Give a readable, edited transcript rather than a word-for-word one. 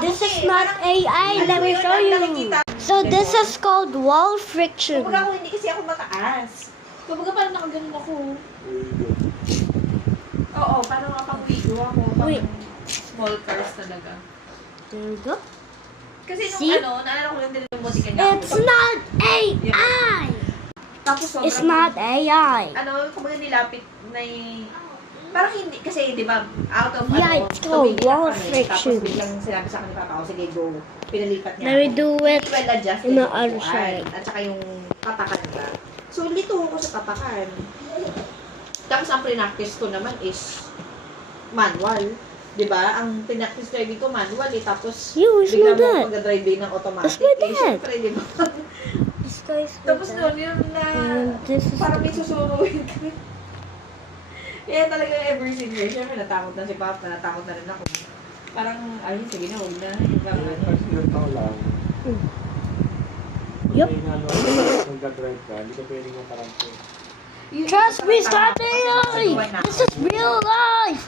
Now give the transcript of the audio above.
This is not AI. Let me show you. So this is called wall friction. Kumbaga kung hindi kasi ako mataas. Kumbaga parang nakaganon ako. Oo, parang nakapag-wigo ako. Wait. Small cars talaga. There we go. Kasi nung See? naalala ko lang din yung buti kanya. It's not AI. Tapos sobrang, It's not AI. kumbaga nilapit na parang hindi, kasi di ba, out of Yeah, it's called tumigil na wall kami, friction. Tapos biglang sinabi sa akin ni Papa, sige, go. Pinalipat niya Let me do it well adjusted in the yung other upuan, side. at saka yung tapakan niya. So, lito ko sa tapakan. Tapos, ang pre-practice ko naman is manual. Di ba? Ang pre-practice driving ko manual eh. Tapos, You, it's bigla not mo that. pag-drive ng automatic. It's not Eh, that. syempre, di ba? This guy's Tapos noon, yun na, And this is parang may susuruin ka. Kaya talaga ever since year, syempre natakot na si Papa, natakot na rin ako. Parang, ayun, sige na, huwag na. Yung parang, First year tao lang. Yup. May ano, nag-drive ka, hindi ka pwedeng matarante. yun, Trust me, it's parang not AI. This is real life.